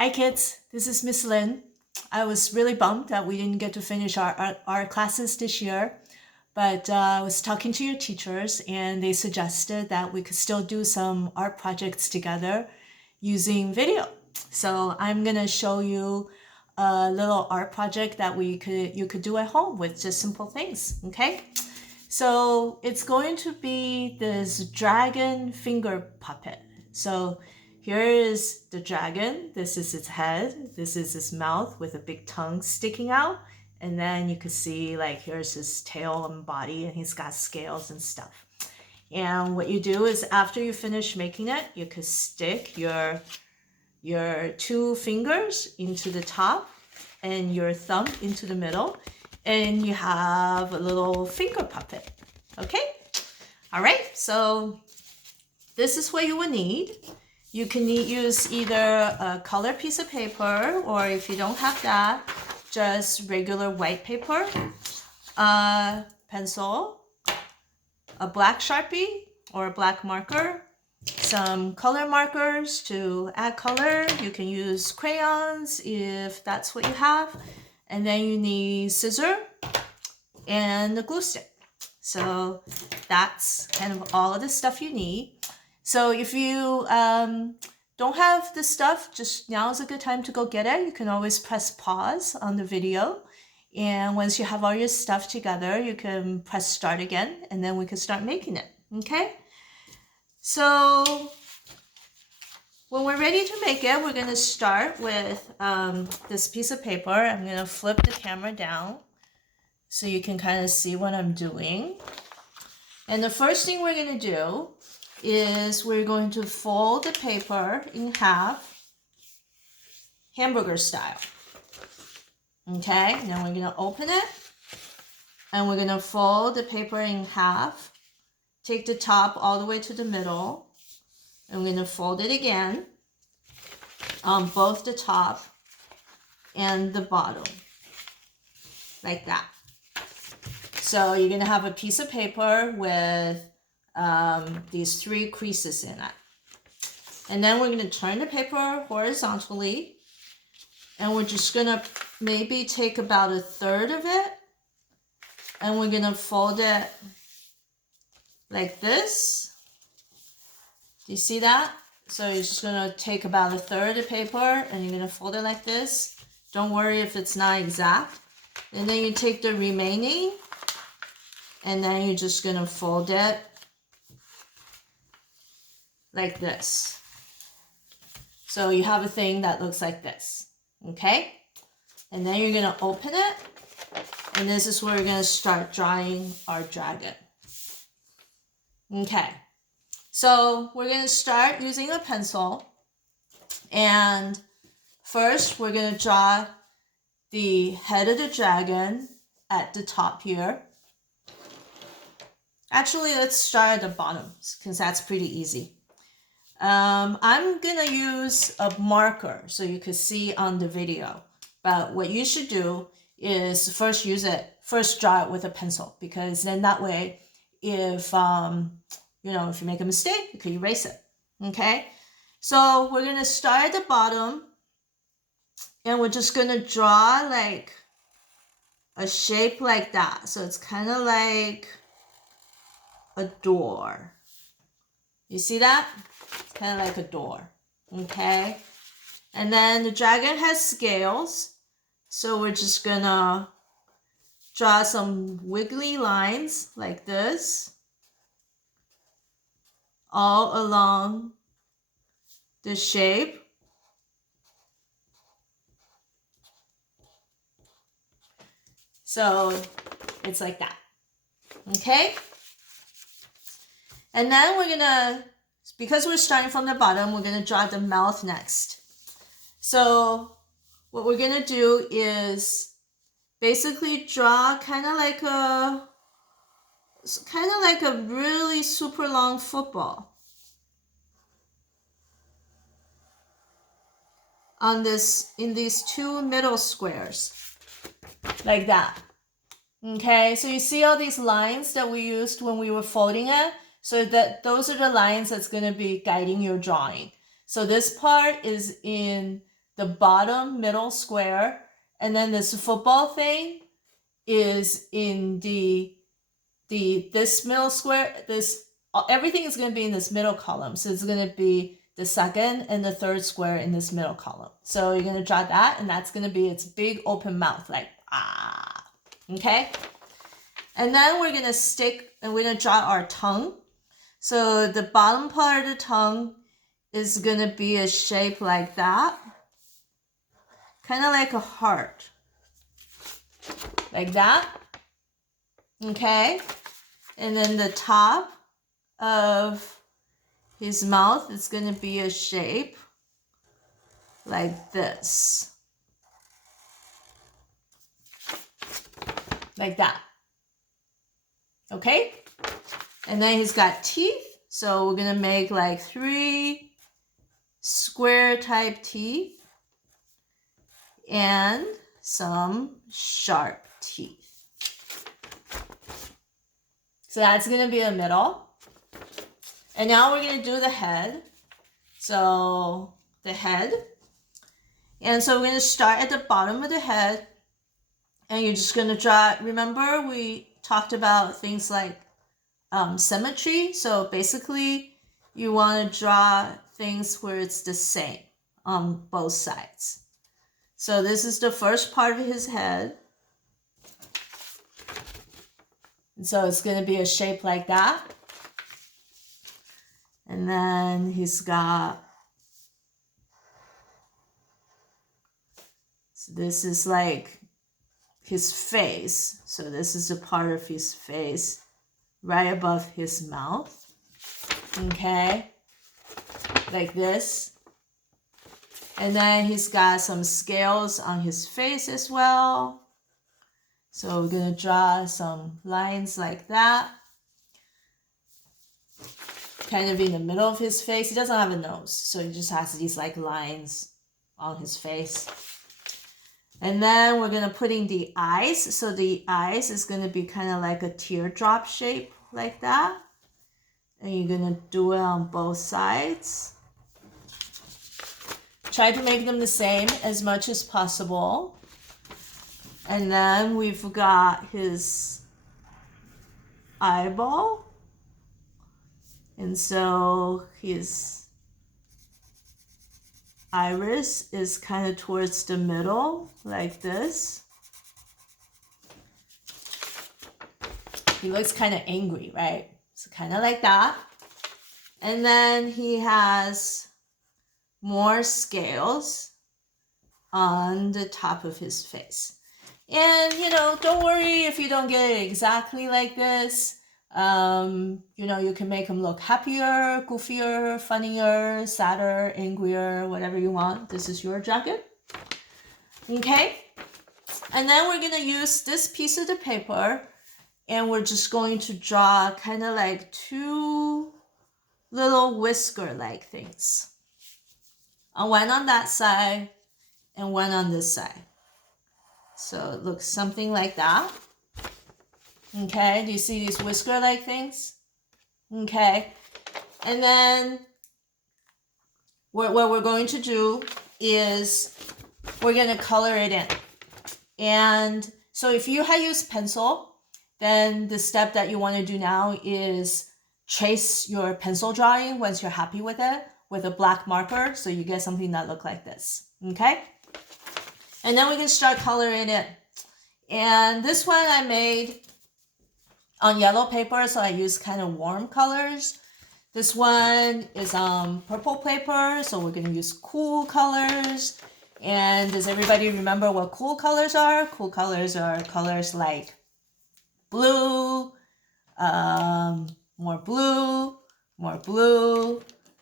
Hi kids, this is Miss Lin. I was really bummed that we didn't get to finish our classes this year, but I was talking to your teachers and they suggested that we could still do some art projects together using video. So I'm gonna show you a little art project that you could do at home with just simple things, okay? So it's going to be this dragon finger puppet. So here is the dragon. This is its head. This is its mouth with a big tongue sticking out. And then you can see like here's his tail and body, and he's got scales and stuff. And what you do is after you finish making it, you could stick your two fingers into the top and your thumb into the middle, and you have a little finger puppet. Okay? All right, so this is what you will need. You can use either a colored piece of paper, or if you don't have that, just regular white paper, a pencil, a black Sharpie or a black marker, some color markers to add color. You can use crayons if that's what you have. And then you need scissors and a glue stick. So that's kind of all of the stuff you need. So if you don't have the stuff, just now is a good time to go get it. You can always press pause on the video. And once you have all your stuff together, you can press start again, and then we can start making it, okay? So when we're ready to make it, we're gonna start with this piece of paper. I'm gonna flip the camera down so you can kind of see what I'm doing. And the first thing we're gonna do is we're going to fold the paper in half, hamburger style. Okay, now we're gonna open it and we're gonna fold the paper in half, take the top all the way to the middle, and we're gonna fold it again on both the top and the bottom, like that. So you're gonna have a piece of paper with these 3 creases in it. And then we're gonna turn the paper horizontally, and we're just gonna maybe take about 1/3 of it, and we're gonna fold it like this. Do you see that? So you're just gonna take about 1/3 of the paper and you're gonna fold it like this. Don't worry if it's not exact. And then you take the remaining and then you're just gonna fold it like this. So you have a thing that looks like this, okay? And then you're gonna open it, and this is where we're gonna start drawing our dragon. Okay, so we're gonna start using a pencil, and first we're gonna draw the head of the dragon at the top here. Actually, let's start at the bottom because that's pretty easy. I'm gonna use a marker so you can see on the video. But what you should do is first draw it with a pencil, because then that way, if if you make a mistake, you can erase it. Okay, so we're gonna start at the bottom, and we're just gonna draw like a shape like that. So it's kind of like a door. You see that? It's kind of like a door. Okay, and then the dragon has scales, so we're just gonna draw some wiggly lines like this all along the shape. So it's like that. Okay, and then we're gonna, because we're starting from the bottom, we're gonna draw the mouth next. So what we're gonna do is basically draw kind of like a really super long football on in these 2 middle squares, like that. Okay, so you see all these lines that we used when we were folding it? So that those are the lines that's going to be guiding your drawing. So this part is in the bottom middle square, and then this football thing is in this middle square. Everything is going to be in this middle column. So it's going to be the second and the third square in this middle column. So you're going to draw that, and that's going to be its big open mouth, like ah. Okay? And then we're going to draw our tongue. So the bottom part of the tongue is going to be a shape like that. Kind of like a heart. Like that. Okay? And then the top of his mouth is going to be a shape like this. Like that. Okay? And then he's got teeth. So we're going to make like 3 square type teeth and some sharp teeth. So that's going to be the middle. And now we're going to do the head. So the head. And so we're going to start at the bottom of the head. And you're just going to draw, remember we talked about things like symmetry. So basically you want to draw things where it's the same on both sides. So this is the first part of his head. And so it's going to be a shape like that. And then he's got, so this is like his face. So this is a part of his face right above his mouth. Okay? Like this. And then he's got some scales on his face as well. So we're going to draw some lines like that. Kind of in the middle of his face. He doesn't have a nose, so he just has these like lines on his face. And then we're going to put in the eyes. So the eyes is going to be kind of like a teardrop shape like that. And you're going to do it on both sides. Try to make them the same as much as possible. And then we've got his eyeball. And so his iris is kind of towards the middle, like this. He looks kind of angry, right? So kind of like that. And then he has more scales on the top of his face. And, don't worry if you don't get it exactly like this. You can make him look happier, goofier, funnier, sadder, angrier, whatever you want. This is your jacket. Okay? And then we're going to use this piece of the paper, and we're just going to draw kind of like 2 little whisker-like things. One on that side and one on this side. So it looks something like that. Okay, do you see these whisker-like things? Okay, and then what we're going to do is we're going to color it in. And so if you had used pencil, then the step that you want to do now is trace your pencil drawing once you're happy with it with a black marker, so you get something that looks like this. Okay, and then we can start coloring it. And this one I made on yellow paper, so I use kind of warm colors. This one is on purple paper, so we're going to use cool colors. And does everybody remember what cool colors are? Cool colors are colors like blue, more blue,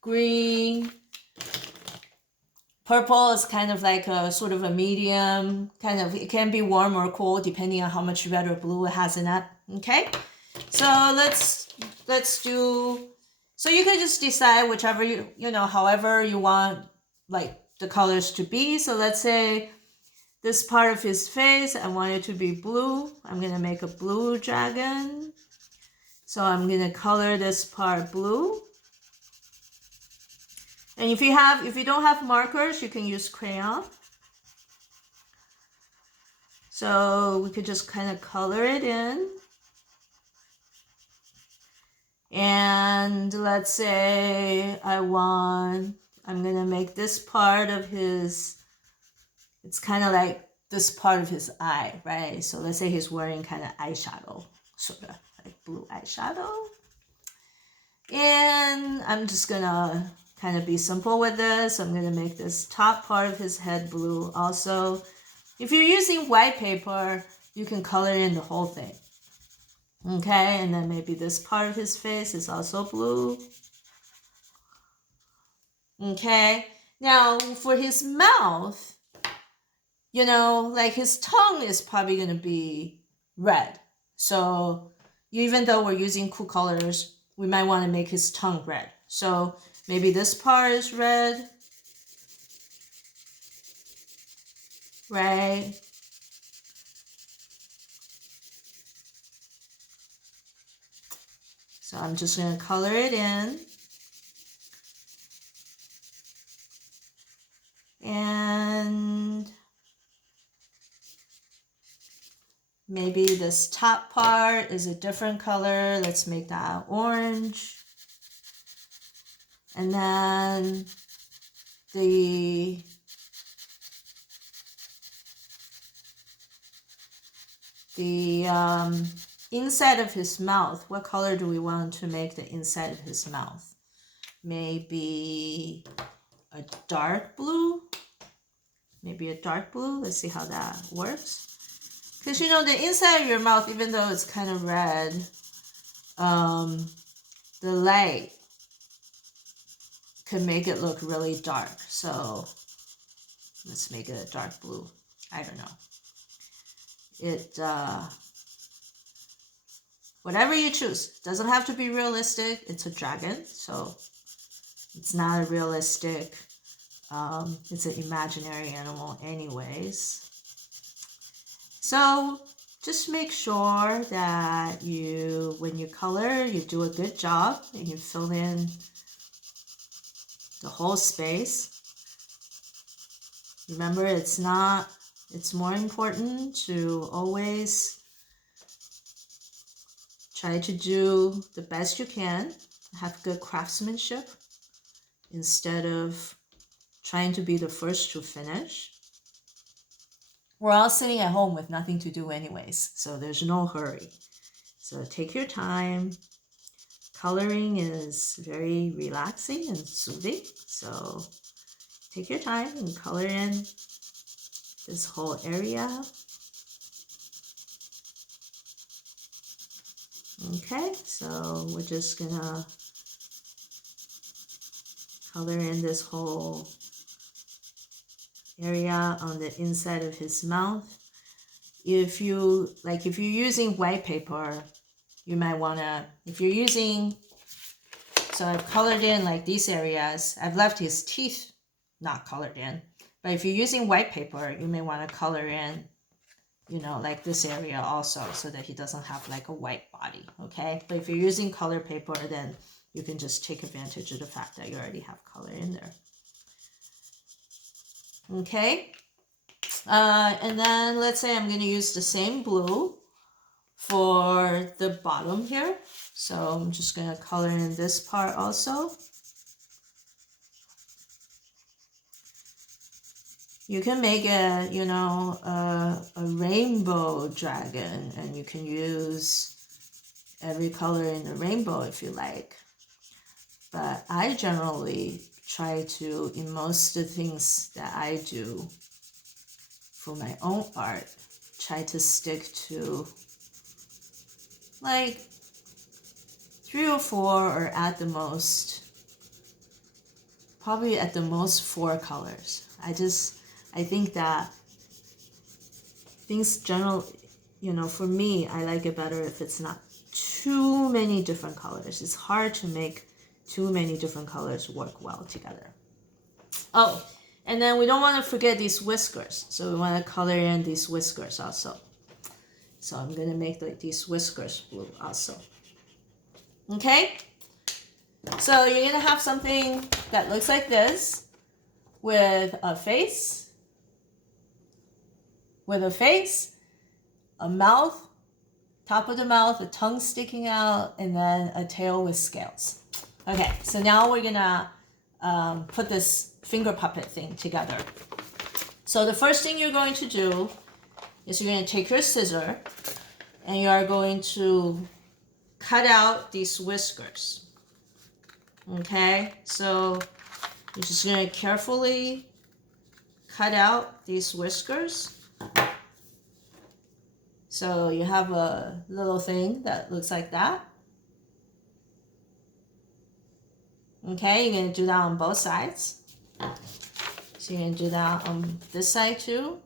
green. Purple is kind of like a sort of a medium, it can be warm or cool depending on how much red or blue it has in it. Okay, so let's do, so you can just decide whichever however you want like the colors to be. So let's say this part of his face, I want it to be blue. I'm going to make a blue dragon. So I'm going to color this part blue. And if you don't have markers, you can use crayon. So we could just kind of color it in. And let's say I'm gonna make this part of his, it's kind of like this part of his eye, right? So let's say he's wearing kind of eyeshadow, sort of like blue eyeshadow. And I'm just gonna kind of be simple with this. I'm gonna make this top part of his head blue also. If you're using white paper, you can color in the whole thing. Okay, and then maybe this part of his face is also blue. Okay, now for his mouth, you know, like his tongue is probably going to be red. So even though we're using cool colors, we might want to make his tongue red. So maybe this part is red, right? So I'm just going to color it in. And maybe this top part is a different color. Let's make that orange. And then the inside of his mouth, what color do we want to make the inside of his mouth? Maybe a dark blue. Maybe a dark blue. Let's see how that works. Because you know, the inside of your mouth, even though it's kind of red, the light could make it look really dark. So let's make it a dark blue. I don't know. Whatever you choose. Doesn't have to be realistic. It's a dragon, so it's not a realistic, it's an imaginary animal anyways. So just make sure that when you color, you do a good job and you fill in the whole space. Remember, it's more important to always try to do the best you can, have good craftsmanship, instead of trying to be the first to finish. We're all sitting at home with nothing to do anyways, so there's no hurry. So take your time. Coloring is very relaxing and soothing, so take your time and color in this whole area. Okay, so we're just gonna color in this whole area on the inside of his mouth. If you're using white paper, you might wanna, so I've colored in like these areas. I've left his teeth not colored in, but if you're using white paper, you may want to color in, you know, like this area also, so that he doesn't have like a white body, okay? But if you're using color paper, then you can just take advantage of the fact that you already have color in there. Okay, and then let's say I'm going to use the same blue for the bottom here. So I'm just going to color in this part also. You can make a, you know, a rainbow dragon, and you can use every color in the rainbow if you like. But I generally try to, in most of the things that I do for my own art, try to stick to like 3 or 4, or at the most, probably at the most 4 colors. I think that things generally, you know, for me, I like it better if it's not too many different colors. It's hard to make too many different colors work well together. Oh, and then we don't want to forget these whiskers. So we want to color in these whiskers also. So I'm going to make these whiskers blue also. Okay? So you're going to have something that looks like this with a face, a mouth, top of the mouth, a tongue sticking out, and then a tail with scales. Okay, so now we're gonna put this finger puppet thing together. So the first thing you're going to do is you're going to take your scissor and you are going to cut out these whiskers. Okay, so you're just going to carefully cut out these whiskers. So you have a little thing that looks like that. Okay, you're going to do that on both sides. So you're going to do that on this side too.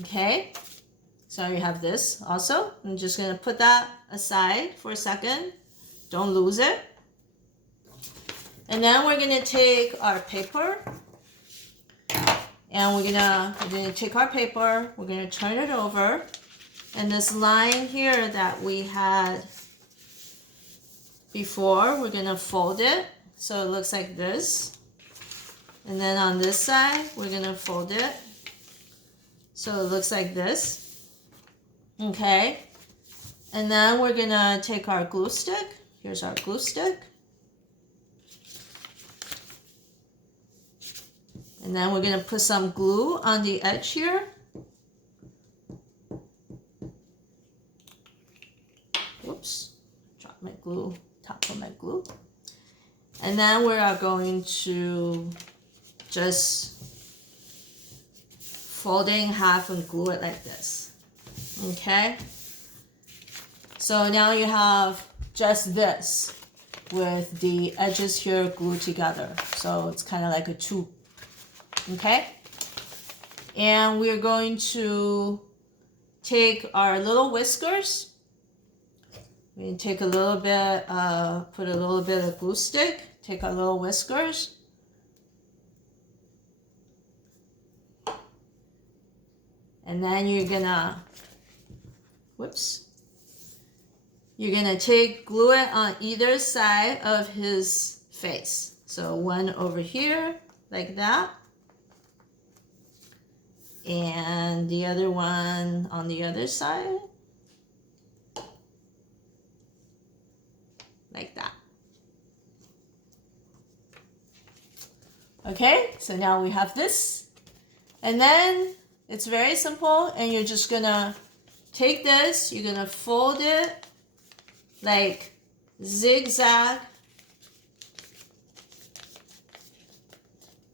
Okay, so you have this also. I'm just going to put that aside for a second. Don't lose it. And then we're going to take our paper. And we're gonna take our paper, we're gonna turn it over, and this line here that we had before, we're gonna fold it so it looks like this. And then on this side, we're gonna fold it so it looks like this. Okay. And then we're gonna take our glue stick. Here's our glue stick. And then we're going to put some glue on the edge here. Whoops, dropped my glue, top of my glue. And then we are going to just fold it in half and glue it like this. Okay? So now you have just this with the edges here glued together. So it's kind of like a tube. Okay, and we're going to take our little whiskers. We're going to take a little bit, put a little bit of glue stick, take our little whiskers. And then you're gonna, you're gonna glue it on either side of his face. So one over here, like that. And the other one on the other side, like that. Okay, so now we have this. And then it's very simple, and you're just gonna take this, you're gonna fold it like zigzag.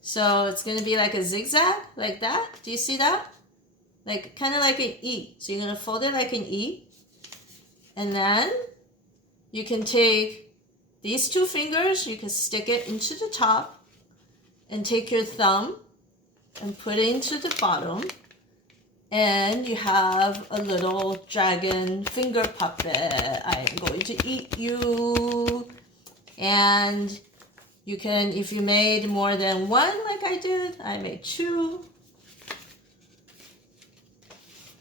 So it's going to be like a zigzag, like that. Do you see that? Like, kind of like an E. So you're going to fold it like an E. And then you can take these two fingers, you can stick it into the top, and take your thumb and put it into the bottom. And you have a little dragon finger puppet. I am going to eat you. And you can, if you made more than one like I did, I made 2.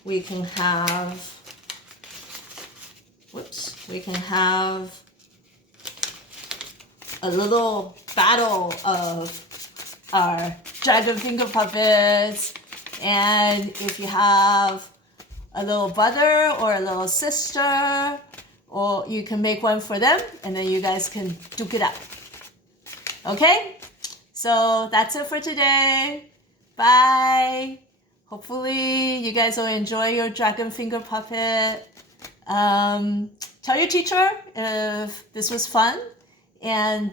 We can have, we can have a little battle of our dragon finger puppets. And if you have a little brother or a little sister, or you can make one for them, and then you guys can duke it out. Okay, so that's it for today. Bye. Hopefully you guys will enjoy your dragon finger puppet. Tell your teacher if this was fun, and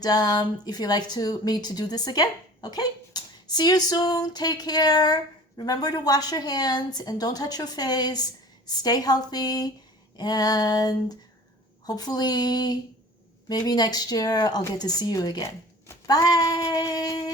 if you'd like me to do this again. Okay, see you soon. Take care. Remember to wash your hands and don't touch your face. Stay healthy, and hopefully maybe next year I'll get to see you again. Bye!